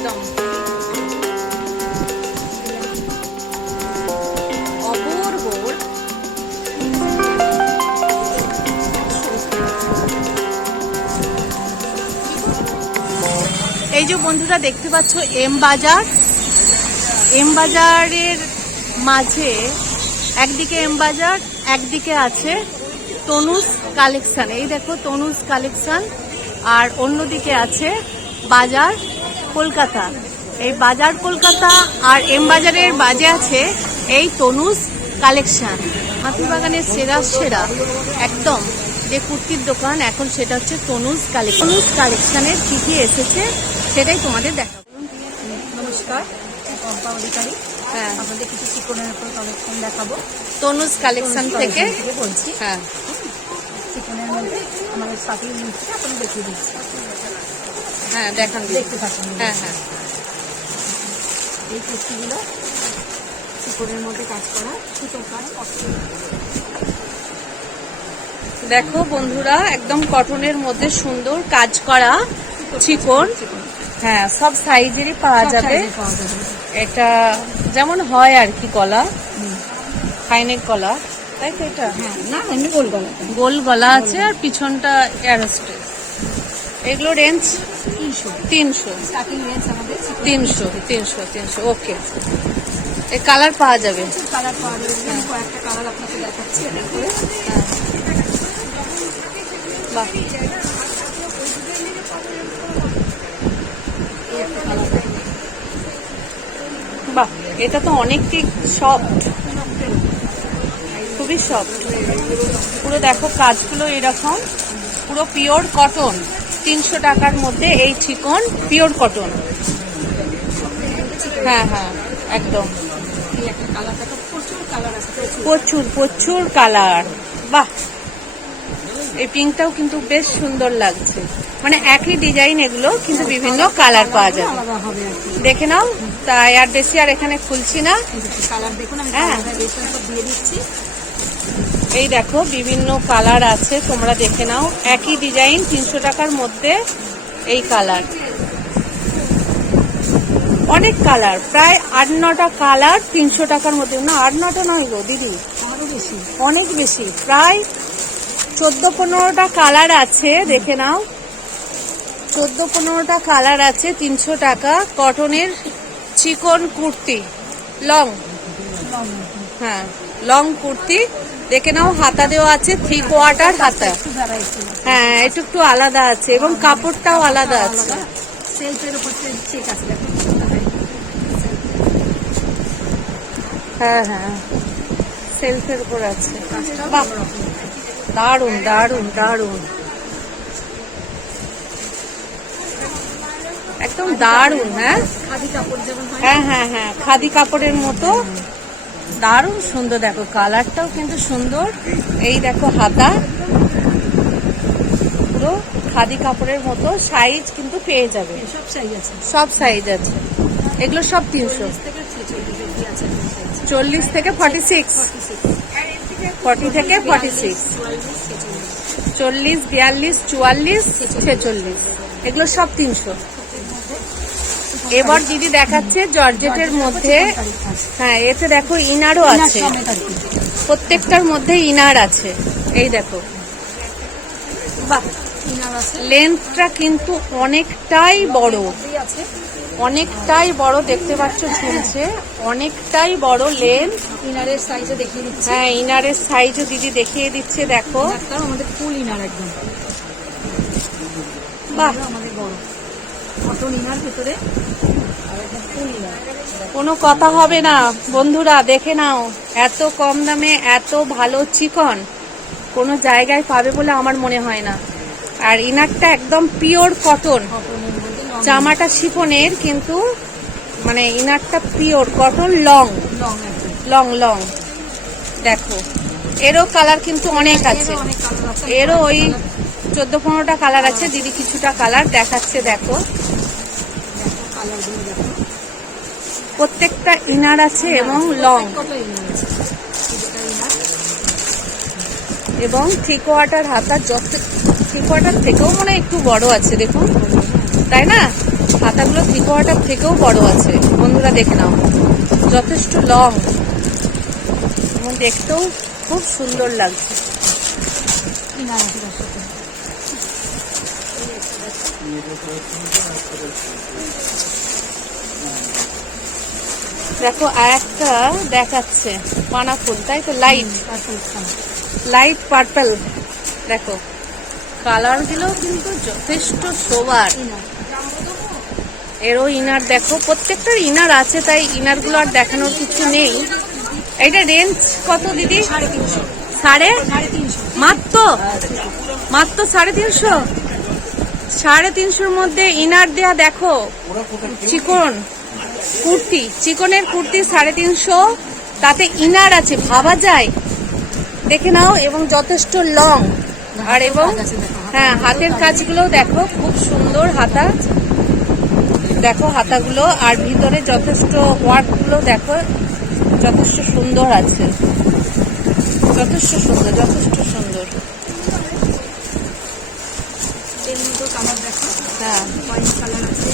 একদম অপূর্ব। এই যে বন্ধুরা দেখতে পাচ্ছ এম বাজার, এম বাজারের মাঝে একদিকে এম বাজার, একদিকে আছে তনুজ কালেকশন। এই দেখো তনুজ কালেকশন, আর অন্যদিকে আছে বাজার কলকাতা। এই বাজার কলকাতা আর এম বাজারের বাজে আছে এই তনুজ কালেকশন। হাতিবাগানের সেরা সেরা একদম যে কুর্তির দোকান এখন সেটা হচ্ছে তনুজ কালেকশন। তনুজ কালেকশনের কি কি এসেছে সেটাই তোমাদের দেখাবো। নমস্কার, পম্পা অধিকারী। হ্যাঁ, আপনাদের কিছু চিকনের উপর কালেকশন দেখাবো। তনুজ কালেকশন থেকে বলছি। হ্যাঁ, চিকনের মধ্যে আমাদের সাথে নিচ্ছে, আপনারা দেখিয়ে দিচ্ছি। হ্যাঁ দেখান, দেখতে পাচ্ছেন। হ্যাঁ হ্যাঁ, এই কুর্তিগুলো চিকনের মধ্যে কাজ করা, সুতোর কাজ। দেখো বন্ধুরা একদম কটনের মধ্যে সুন্দর কাজ করা চিকন। হ্যাঁ, সব সাইজেরই পাওয়া যাবে। এটা যেমন হয় আর কি, গলা হাইনেক গলা, তাই তো? এটা হ্যাঁ, না এমনি গোল গলা, গোল গলা আছে আর পিছনটা এয়ারস্টেজ। এগুলো রেঞ্জ 300 স্টার্টিং রেঞ্জ আমাদের 300। ওকে, এই কালার পাওয়া যাবে। কালার পাওয়া যাবে। আমি কয়েকটা কালার আপনাকে দেখাচ্ছি। এটা করে হ্যাঁ, বাহ, বাহ, এটা তো অনেকটাই সফট, খুবই সফট। পুরো দেখো কাজগুলো এরকম, পুরো পিওর কটন। 300 টাকার মধ্যে এই চিকন পিওর কটন। হ্যাঁ হ্যাঁ, একদম এই একটা কালার দেখো, প্রচুর কালার আছে, প্রচুর প্রচুর কালার। বাহ, এই পিঙ্কটাও কিন্তু বেশ সুন্দর লাগছে। মানে একই ডিজাইন এগুলো, কিন্তু বিভিন্ন কালার পাওয়া যাবে। আলাদা হবে আর কি। দেখে নাও, তাই আর বেশি আর এখানে খুলছি না। কালার দেখুন, আমি হ্যাঁ, রেশন সব দিয়ে দিচ্ছি। এই দেখো বিভিন্ন কালার আছে, তোমরা দেখে নাও। একই ডিজাইন 300 টাকার মধ্যে এই কালার, অনেক কালার, প্রায় 8-9টা কালার 300 টাকার মধ্যে। না, 8-9টা নয় গো দিদি, আরো বেশি, অনেক বেশি, প্রায় 14-15টা কালার আছে। দেখে নাও, 14-15টা কালার আছে। 300 টাকা কটনের চিকন কুর্তি, লং। হ্যাঁ, লং কুর্তি। দেখে নাও, হাতা দেওয়া আছে 3/4 হাতা। হ্যাঁ, একটু একটু আলাদা আছে এবং কাপড়টাও আলাদা আছে। সেলফের উপর চেক আছে, দেখো। হ্যাঁ হ্যাঁ, সেলফের উপর আছে। বাহ, দারুন দারুন দারুন, একদম দারুন। হ্যাঁ খাদি কাপড় যেমন হয়, হ্যাঁ হ্যাঁ হ্যাঁ, খাদি কাপড়ের মতো দারুন সুন্দর। দেখো কালারটাও কিন্তু সুন্দর। এই দেখো হাতা, পুরো খাদি কাপড়ের মতো। সাইজ কিন্তু পেয়ে যাবে, সব সাইজ আছে, সব সাইজ আছে। এগুলো সব 300 থেকে 46 আছে। 40 থেকে 46, 40 থেকে 46, 40, 42, 44, 46, এগুলো সব 300। এবার দিদি দেখাচ্ছে জর্জেটের মধ্যে। হ্যাঁ, এতে দেখো ইনারও আছে, প্রত্যেকটার মধ্যে ইনার আছে। এই দেখো, বাহ, লেন্থটা কিন্তু অনেকটাই বড়, অনেকটাই বড়। দেখতে পাচ্ছ ঝুলছে, অনেকটাই বড় লেন্থ। ইনারের সাইজে দেখিয়ে দিচ্ছি। হ্যাঁ, ইনারের সাইজও দিদি দেখিয়ে দিচ্ছে। দেখো, আমাদের ফুল ইনার একদম, বাহ, আমাদের বড় কটন ইনার ভিতরে, কোনো কথা হবে না বন্ধুরা। দেখে নাও, এত কম দামে এত ভালো চিকন কোনো জায়গায় পাবে বলে আমার মনে হয় না। আর ইনারটা একদম পিওর কটন, জামাটা শিফনের কিন্তু মানে ইনারটা pure cotton, long long long. দেখো, এরও কালার কিন্তু অনেক আছে, এরও ওই 14-15টা কালার আছে। দিদি কিছুটা কালার দেখাচ্ছে। দেখো, প্রত্যেকটা ইনার আছে এবং লং, এবং 3/4 হাতা। 3/4 থেকেও মনে একটু বড় আছে, দেখুন, তাই না? হাতাগুলো 3/4 থেকেও বড় আছে, বন্ধুরা দেখে নাও, যথেষ্ট লং এবং দেখতেও খুব সুন্দর লাগছে। ইনার আছে তার সাথে। দেখো আর একটা দেখাচ্ছে পানা ফুল, তাই তো, লাইট পার্পল। দেখো কালার গুলো কিন্তু যথেষ্ট সোবার। এরও ইনার দেখো, প্রত্যেকটার ইনার আছে, তাই ইনার গুলো আর দেখানোর কিছু নেই। এইটা রেঞ্জ কত দিদি? 350। সাড়ে 350। মাত্র 350। 350-র মধ্যে ইনার দেয়া দেখো, চিকন কুর্তি, চিকনের কুর্তি 350, তাতে ইনার আছে, ভাবা যায়। দেখে নাও, এবং যথেষ্ট লং। আর এবং হ্যাঁ, হাতের কাজগুলো দেখো, খুব সুন্দর হাতা। দেখো হাতাগুলো, আর ভিতরে যথেষ্ট ওয়ার্কগুলো দেখো, যথেষ্ট সুন্দর আছে, যথেষ্ট সুন্দর, যথেষ্ট সুন্দর। এর মধ্যে কালার দেখো, হ্যাঁ, হোয়াইট কালার আছে।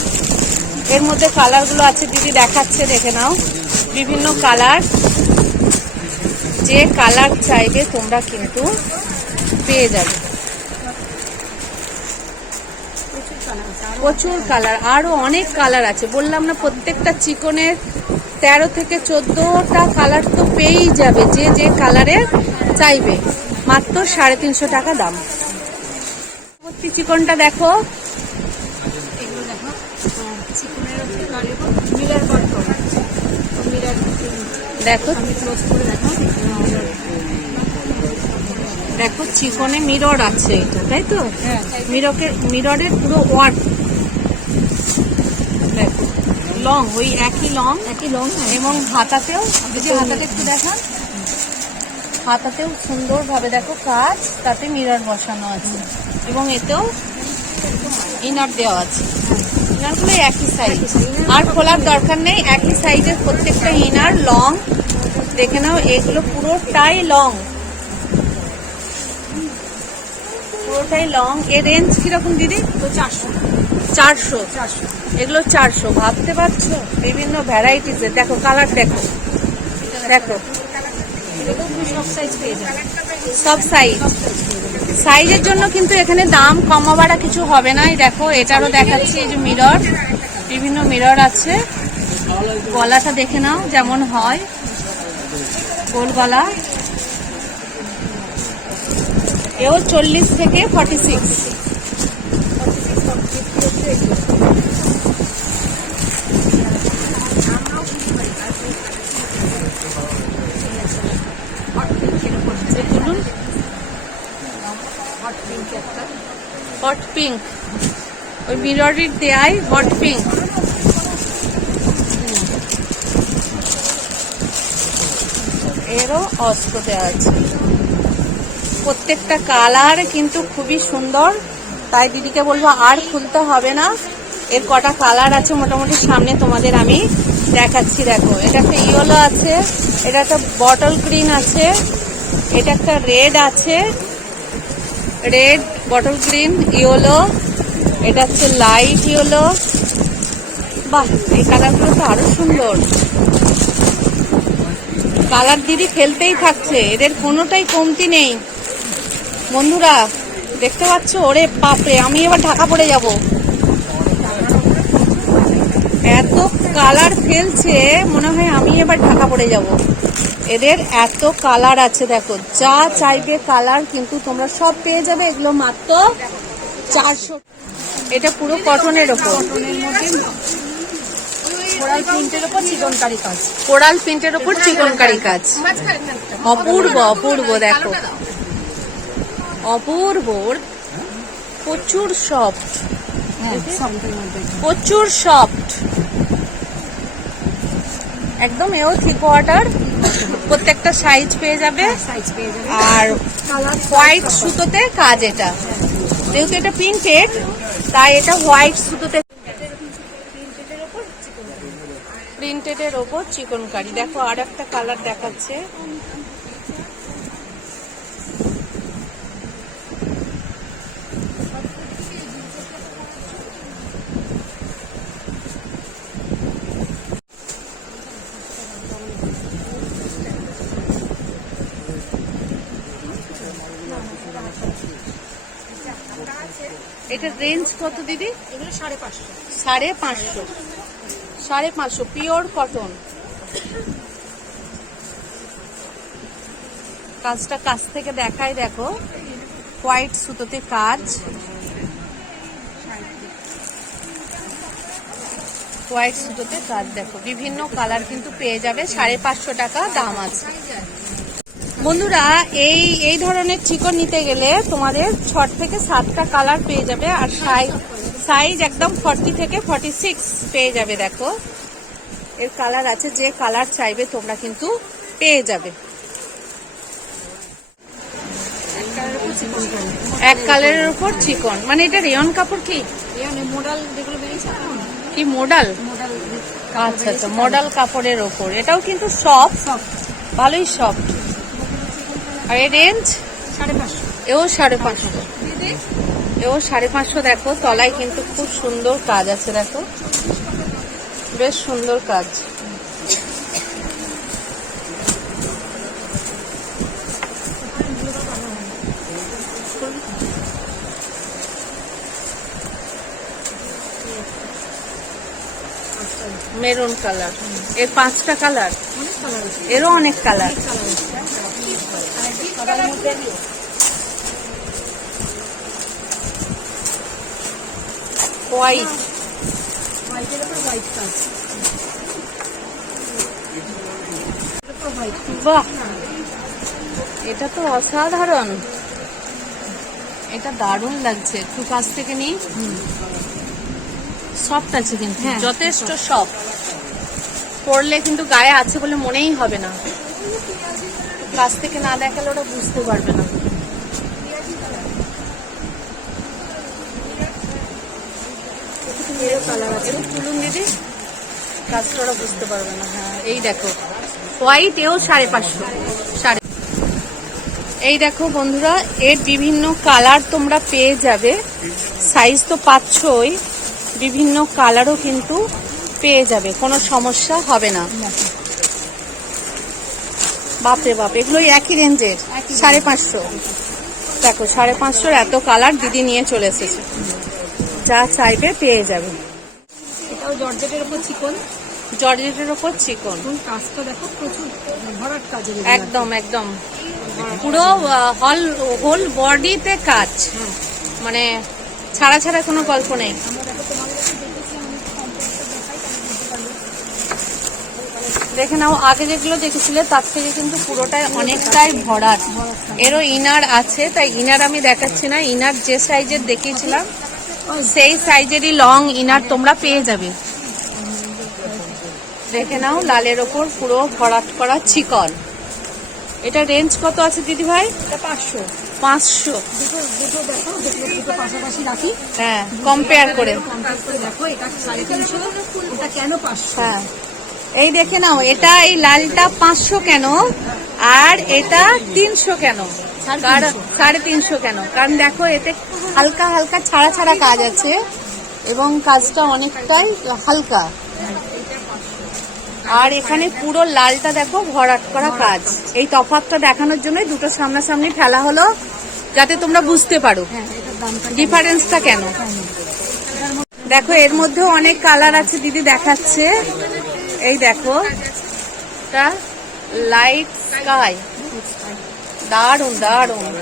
এর মধ্যে কালারগুলো আছে, দিদি দেখাচ্ছে, দেখে নাও, বিভিন্ন কালার। যে কালার চাইবে তোমরা কিন্তু পেয়ে যাবে, প্রচুর কালার আছে। প্রচুর কালার, আরো অনেক কালার আছে। বললাম না, প্রত্যেকটা চিকনের 13 থেকে 14টা কালার তো পেয়েই যাবে, যে যে কালারের চাইবে। মাত্র 350 টাকা দাম। পরবর্তী চিকনটা দেখো, এগুলো দেখো, চিকনের উপরে কালের মিরার ওয়ার্ক করা আছে। মিরার দেখো আমি ক্লোজ করে দেখো। দেখো চিকনে মিরর আছে এটা, তাই তো? হ্যাঁ, মিররের পুরো ওয়ার্ক দেখো, লং, ওই একই লং এবং হাতাতেও, যদি হাতাতে একটু দেখান, হাতাতেও সুন্দরভাবে দেখো কাজ, তাতে মিরর বসানো আছে এবং এতেও ইনার দেওয়া আছে। ইনারগুলো একই সাইজ, আর খোলার দরকার নেই, একই সাইজের প্রত্যেকটা ইনার লং। দেখে নাও, এগুলো পুরোটাই লং, পুরোটাই লং। এর রেঞ্জ কিরকম দিদি? তো 400। 400। এগুলো 400, ভাবতে পারছো? বিভিন্ন ভ্যারাইটিসের দেখো, কালার দেখো, দেখো এরকম সব সাইজ পেয়ে যাবে। সব সাইজ। সাইজের জন্য কিন্তু এখানে দাম কমাবাড়া কিছু হবে না। এই দেখো, এটারও দেখাচ্ছি, এই যে মিরর, বিভিন্ন মিরর আছে। গলাটা দেখে নাও যেমন হয়, গোল গলা। এও 40 থেকে 46। হট পিঙ্ক, ওই মিররের দেয়াই হট পিঙ্ক। এরও অস্ত্র দেওয়া আছে, প্রত্যেকটা কালার কিন্তু খুবই সুন্দর। তাই দিদিকে বলবো আর খুলতে হবে না, এর কটা কালার আছে মোটামুটি সামনে তোমাদের আমি দেখাচ্ছি। দেখো, এটা একটা ইয়েলো আছে, এটা একটা বটল গ্রিন আছে, এটা একটা রেড আছে, রেড, বটল গ্রিন, ইয়েলো, এটা হচ্ছে লাইট ইয়েলো। বাহ, এই কালারগুলো তো আরো সুন্দর কালার। দিদি খেলতেই থাকছে, এদের কোনোটাই কমতি নেই। বন্ধুরা দেখতে পাচ্ছ? ওরে বাপরে, আমি এবার ঢাকা পড়ে যাব, এত কালার ফেলছে, মনে হয় আমি এবার ঢাকা পড়ে যাব। এদের এত কালার আছে, দেখো, যা চাইবে কালার কিন্তু তোমরা সব পেয়ে যাবে। এগুলো মাত্র 400। এটা পুরো কটনের ওপর, কোরাল প্রিন্টের উপর চিকনকারি কাজ। কোরাল প্রিন্টের ওপর চিকনকারি কাজ, অপূর্ব অপূর্ব। দেখো, অপূর্ব, প্রচুর সফট, প্রচুর সফট একদম। এও 3/4, প্রত্যেকটা সাইজ পেয়ে যাবে। সাইজ পেয়ে যাবে। আর হোয়াইট সুতোতে কাজ, এটা যেহেতু এটা প্রিন্টেড তাই এটা হোয়াইট সুতোতে, প্রিন্টেডের ওপর চিকনকারি। দেখো, আর একটা কালার দেখাচ্ছে, এটা রেঞ্জ কত দিদি? এগুলো 550। 550, 550 পিওর কটন। কাজটা কাছ থেকে দেখাই, দেখো হোয়াইট সুতোতে কাজ, হোয়াইট সুতোতে কাজ, দেখো বিভিন্ন কালার কিন্তু পেয়ে যাবে। 550 টাকা দাম আছে। বন্ধুরা এই ধরনের চিকন নিতে গেলে তোমাদের 6 থেকে 7টা কালার পেয়ে যাবে, আর সাইজ একদম 40 থেকে 46 পেয়ে যাবে। দেখো এর কালার আছে, যে কালার চাইবে তোমরা কিন্তু পেয়ে যাবে। এক কালারের উপর চিকন, মানে এটা রেয়ন কাপড় কি? মডেল যেগুলো বেরিয়েছে এখন, কি মডেল? মডেল। আচ্ছা আচ্ছা, মডেল কাপড়ের ওপর। এটাও কিন্তু সফট, ভালোই সফট। আর এর রেঞ্জ 550। এও 550, এও 550। দেখো তলায় কিন্তু খুব সুন্দর কাজ আছে, দেখো বেশ সুন্দর কাজ। মেরুন কালার, এর 5টা কালার, এরও অনেক কালার। হোয়াইট, হোয়াইটের উপর হোয়াইট কাজ। বাহ এটা তো অসাধারণ, এটা দারুণ লাগছে। একটু কাছ থেকে নিই। সফট আছে কিন্তু, হ্যাঁ, যথেষ্ট সফট। পরলে কিন্তু গায়ে আছে বলে মনেই হবে না, কাছ থেকে না দেখালে ওটা বুঝতে পারবে না। কালার আছে, তুলুন দিদি, কাজটা ওরা বুঝতে পারবে না। হ্যাঁ এই দেখো হোয়াইট, এও 550। এই দেখো বন্ধুরা, এর বিভিন্ন কালার তোমরা পেয়ে যাবে। সাইজ তো পাচ্ছই, বিভিন্ন কালারও কিন্তু পেয়ে যাবে, কোনো সমস্যা হবে না। বাপরে বাপ, এগুলো একই রেঞ্জের 550। দেখো 550 এত কালার দিদি নিয়ে চলে এসেছে, যা চাইবে পেয়ে যাবে। এটাও জর্জেটের উপর চিকন, জর্জেটের ওপর চিকন। কাজটা দেখো প্রচুর ভরাট কাজের। একদম একদম পুরো হোল বডিতে কাজ, মানে ছাড়া ছাড়া কোনো গল্প নেই। দেখে নাও, আগে যেগুলো দেখেছিলে তার থেকে কিন্তু পুরোটাই অনেকটাই ভরাট। এরও ইনার আছে, তাই ইনার আমি দেখাচ্ছি না। ইনার যে সাইজের দেখিয়েছিলাম সেই সাইজেরই লং ইনার তোমরা পেয়ে যাবে। দেখে নাও, লালের ওপর পুরো ভরাট করা চিকন। এটা রেঞ্জ কত আছে দিদি ভাই? এটা 500। 500। দুটো দেখো, দুটো পাশাপাশি রাখি, হ্যাঁ কম্পেয়ার করে। কম্পেয়ার করে দেখো, এটা 350, ওটা কেন 500? হ্যাঁ এই দেখে নাও, এটা এই লালটা 500 কেন আর এটা 300 কেন? 350 কেন? কারণ দেখো এতে হালকা হালকা ছাড়া ছাড়া কাজ আছে এবং কাজটা অনেকটাই হালকা। আর এখানে পুরো লালটা দেখো ভরাট করা কাজ। এই তফাৎটা দেখানোর জন্য দুটো সামনাসামনি ফেলা হলো, যাতে তোমরা বুঝতে পারো ডিফারেন্সটা কেন। দেখো এর মধ্যেও অনেক কালার আছে, দিদি দেখাচ্ছে। এই দেখো এটা লাইট স্কাই, দারুন দারুন।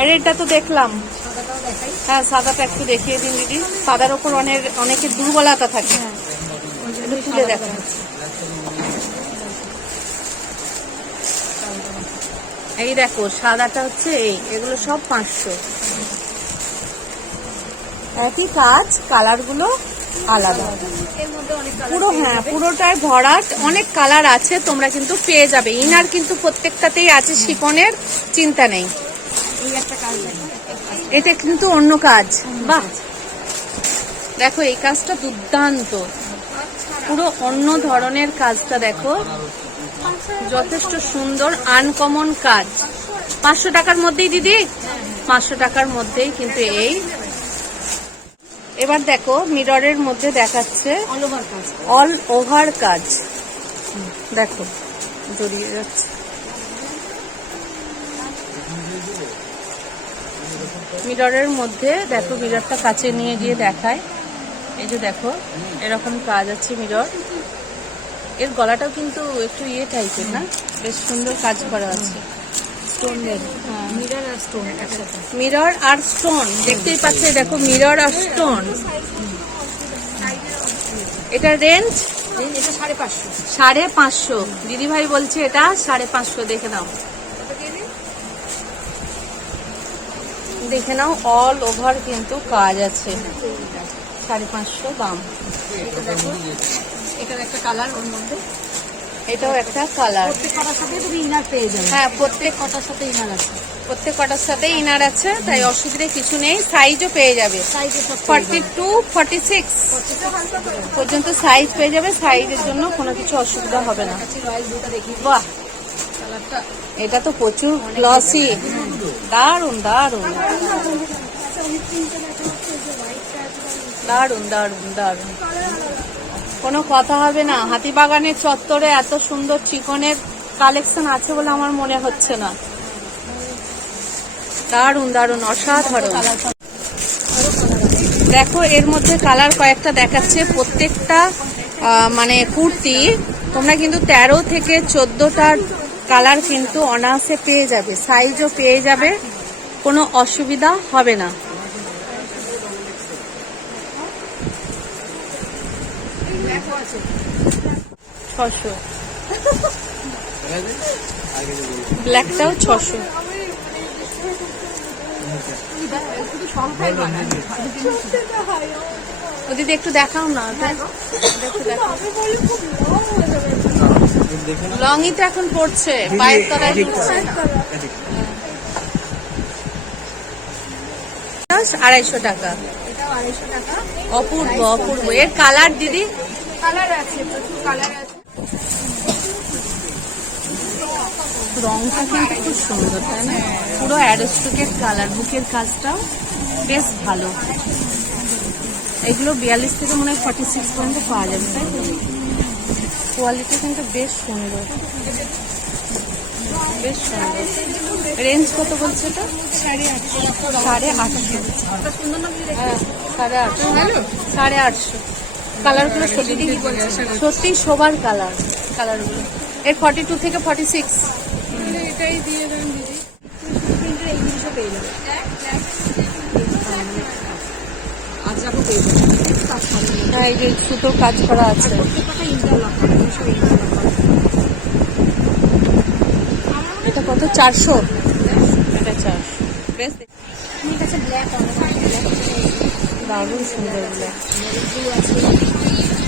আরে এটা তো দেখলাম, হ্যাঁ সাদাটা একটু দেখিয়ে দিন দিদি। সাদার ওপর অনেকের দুর্বলতা থাকে, একটু তুলে দেখো। এই দেখো সাদাটা হচ্ছে এগুলো সব 500। একই কাজ, কালারগুলো আলাদা। পুরো হ্যাঁ পুরোটাই ভরাট, অনেক কালার আছে, তোমরা কিন্তু পেয়ে যাবে। ইনার কিন্তু প্রত্যেকটাতেই আছে শিফনের, চিন্তা নেই। এটা কিন্তু অন্য কাজ। বাহ দেখো এই কাজটা দুর্দান্ত, পুরো অন্য ধরনের কাজটা দেখো, যথেষ্ট সুন্দর আনকমন কাজ। 500 টাকার মধ্যেই দিদি, 500 টাকার মধ্যেই কিন্তু এই। এবার দেখো মিররের মধ্যে দেখাচ্ছে অল ওভার কাজ, দেখো জড়িয়ে যাচ্ছে। মিররের মধ্যে দেখো, মিররটা কাছে নিয়ে গিয়ে দেখায়। এই যে দেখো, এরকম কাজ আছে মিরর। এর গলাটাও কিন্তু একটু ইয়ে টাইপের না, বেশ সুন্দর কাজ করা আছে। স্টোন মিরর আর স্টোন একসাথে। মিরর আর স্টোন দেখতেই পাচ্ছে, দেখো মিরর আর স্টোন। এটা রেঞ্জ এটা 550। 550। দিদি ভাই বলছে এটা 550। দেখে নাও, দেখে নাও, অল ওভার কিন্তু কাজ আছে। 550 দাম। এটা দেখো, এটার একটা কালার ওর মধ্যে। এটাও একটা কালার। প্রত্যেক কটার সাথে তুমি ইনার পেয়ে যাবে। হ্যাঁ, প্রত্যেক কটার সাথে ইনার আছে। প্রত্যেক কটার সাথে ইনার আছে, তাই অসুবিধা কিছু নেই। সাইজও পেয়ে যাবে, সাইজে সব 42, 46 পর্যন্ত সাইজ পেয়ে যাবে। সাইজের জন্য কোনো কিছু অসুবিধা হবে না। রয়্যাল ব্লুটা দেখি। বাহ, কালারটা এটা তো প্রচুর গ্লসি, দারুন দারুন দারুন দারুন দারুন। কোনো কথা হবে না, হাতিবাগানের চত্বরে এত সুন্দর চিকনের কালেকশন আছে বলে আমার মনে হচ্ছে না। দারুন দারুন, অসাধারণ। দেখো, এর মধ্যে কালার কয়েকটা দেখাচ্ছে। প্রত্যেকটা মানে কুর্তি তোমরা কিন্তু 13 থেকে 14টার কালার কিন্তু অনায়াসে পেয়ে যাবে। সাইজও পেয়ে যাবে, কোনো অসুবিধা হবে না। ছশো, ব্ল্যাকটাও 600। দিদি একটু দেখাও না, লংই তো এখন পড়ছে, পায়ের তলায় ঢুকছে। 250 টাকা। এটাও 250 টাকা। অপূর্ব অপূর্ব। এর কালার দিদি, কালার আছে, প্রচুর কালার আছে। রংটা কিন্তু খুব সুন্দর, তাই না? পুরো অ্যারোস্টোকের কালার। বুকের কাজটাও বেশ ভালো। এগুলো 42 থেকে মনে হয় 46 পর্যন্ত পাওয়া যাবে, তাই তো? কোয়ালিটি কিন্তু বেশ সুন্দর, বেশ সুন্দর। রেঞ্জ কত বলছে এটা? 850। হ্যাঁ, 850, 850। কালারগুলো সত্যি সত্যি শোবার কালার, কালারগুলো। এর 42 থেকে 46। এটাই দিয়ে দেন দিদি। প্রিন্টের এই জিনিসও পেয়ে যাবে। আজরাকও পেয়ে যাবে। হ্যাঁ, এই যে সুতোর কাজ করা আছে। প্রত্যেকটা ইন্টারলক করা, দুশো ইন্টারলক করা। এটা কত? 400। এটা 400। বেশ আমার কাছে ব্ল্যাক অনেক আছে। দারুণ সুন্দর ব্ল্যাক। ব্লু আছে,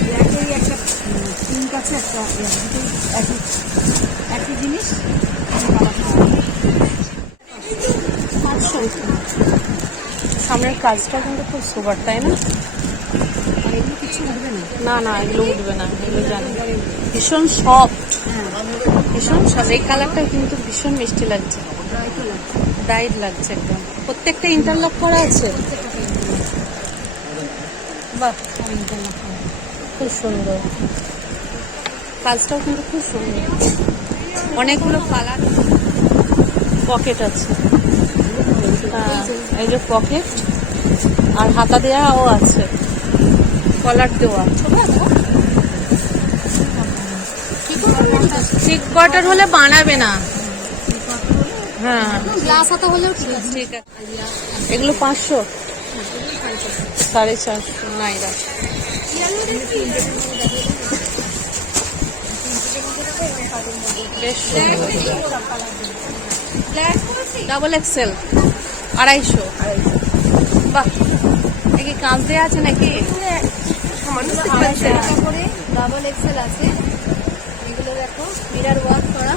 ব্ল্যাকেরই একটা পিঙ্ক আছে, একটা একই একই জিনিস। সামনের কাজটা কিন্তু খুব সুপার, তাই না? আর এগুলো কিছু উঠবে না। না না, এগুলো উঠবে না, এগুলো জানি। ভীষণ সফট, ভীষণ সফট। এই কালারটা কিন্তু ভীষণ মিষ্টি লাগছে, ব্রাইটও লাগছে। ব্রাইট লাগছে একদম। প্রত্যেকটা ইন্টারলক করা আছে। বাহ, ইন্টারলক করা। খুব সুন্দর। কাজটাও কিন্তু খুব সুন্দর। অনেকগুলো কালার, পকেট আছে। হ্যাঁ, এই যে পকেট, আর হাতা দেওয়াও আছে, কলার দেওয়া। থ্রি কোয়ার্টার হলে বানাবে না। হ্যাঁ, গ্লাস হাতা হলেও ঠিক আছে। ঠিক আছে। এগুলো 500, 450 নাইরা। বেশ ডাবল এক্সেল 250। বাহ, এ কি কাঁচ দেওয়া আছে নাকি? করে ডাবল এক্সেল আছে। এগুলো দেখো, মিরার ওয়ার্ক করা।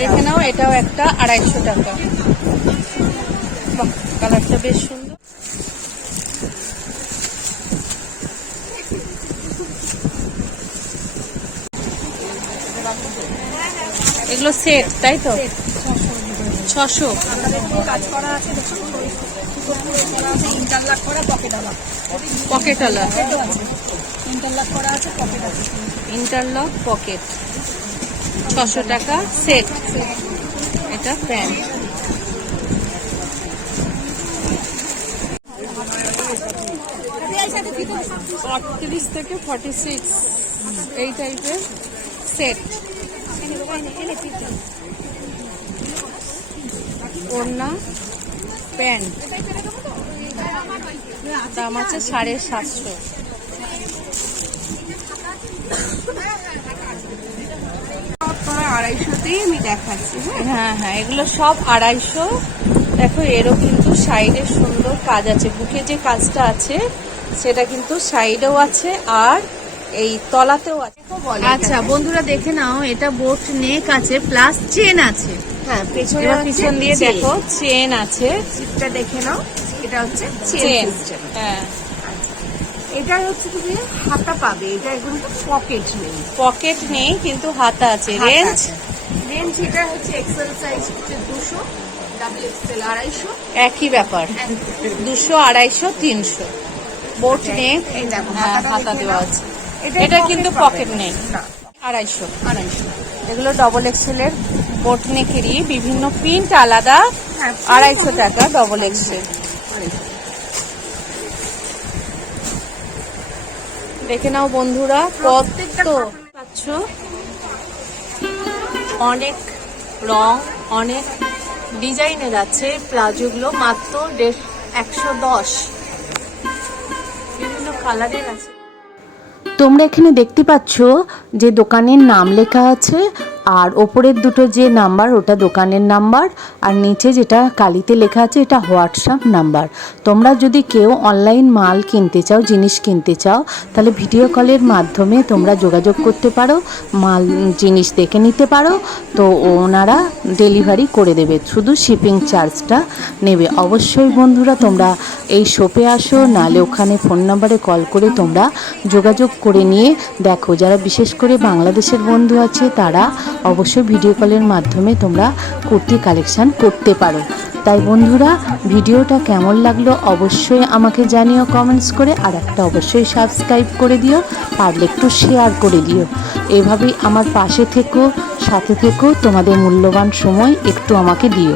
দেখে নাও, এটাও একটা 250 টাকা। বাহ, কালারটা বেশ সুন্দর। এগুলো সেট, তাই তো? 600। কাজ করা আছে, দেখো ইন্টারলক করা, পকেট আলা। পকেট আলা, ইন্টারলক করা আছে, পকেট আছে। ইন্টারলক পকেট 600 টাকা সেট। এটা প্যান্ট, 38 থেকে 46 এই টাইপের সেট। ওড়না, প্যান্ট, দাম আছে 750। তোমার 250তেই আমি দেখাচ্ছি। হ্যাঁ হ্যাঁ, এগুলো সব 250। দেখো এরও কিন্তু সাইডে সুন্দর কাজ আছে, বুকে যে কাজটা আছে সেটা কিন্তু সাইডেও আছে আর এই তলাতেও আছে। আচ্ছা বন্ধুরা দেখে নাও, এটা বোট নেক আছে প্লাস চেন আছে। হ্যাঁ, পেছনে এবার পিছন দিয়ে দেখো চেন আছে। সিটটা দেখে নাও, এটা হচ্ছে চেন, চেন সিস্টেম। হ্যাঁ এটা হচ্ছে তুমি হাতা পাবে, এটা এগুলো পকেট নেই। পকেট নেই কিন্তু হাতা আছে। রেঞ্জ রেঞ্জ এটা হচ্ছে এক্সেল সাইজ হচ্ছে 200, ডাবল এক্সেল 250। একই ব্যাপার, 200, 250, 300। বোট নেক, এই দেখো হ্যাঁ হাতাটা হাতা দেখে দেওয়া নাও। আছে। এটা এটা কিন্তু পকেট নেই। না, 250। 250। এগুলো ডবল এক্সেলের বোট নেকেরই বিভিন্ন প্রিন্ট আলাদা। হ্যাঁ, 250 টাকা ডবল এক্সেল। দেখে নাও বন্ধুরা প্রত্যেকটা কত পাচ্ছ, অনেক রং অনেক ডিজাইনের আছে। প্লাজোগুলো মাত্র 110, বিভিন্ন কালারের আছে। তোমরা এখানে দেখতে পাচ্ছ যে দোকানের নাম লেখা আছে, আর ওপরের দুটো যে নাম্বার ওটা দোকানের নাম্বার, আর নিচে যেটা কালিতে লেখা আছে এটা হোয়াটসঅ্যাপ নাম্বার। তোমরা যদি কেউ অনলাইন মাল কিনতে চাও, জিনিস কিনতে চাও, তাহলে ভিডিও কলের মাধ্যমে তোমরা যোগাযোগ করতে পারো, মাল জিনিস দেখে নিতে পারো। তো ওনারা ডেলিভারি করে দেবে, শুধু শিপিং চার্জটা নেবে। অবশ্যই বন্ধুরা তোমরা এই শপে আসো, নালে ওখানে ফোন নাম্বারে কল করে তোমরা যোগাযোগ করে নিয়ে দেখো। যারা বিশেষ করে বাংলাদেশের বন্ধু আছে তারা অবশ্যই ভিডিও কলের মাধ্যমে তোমরা কুর্তি কালেকশন করতে পারো। তাই বন্ধুরা ভিডিওটা কেমন লাগলো অবশ্যই আমাকে জানিও কমেন্টস করে, আর একটা অবশ্যই সাবস্ক্রাইব করে দিও, পারলে একটু শেয়ার করে দিও। এভাবেই আমার পাশে থেকো, সাথে থেকো, তোমাদের মূল্যবান সময় একটু আমাকে দিও।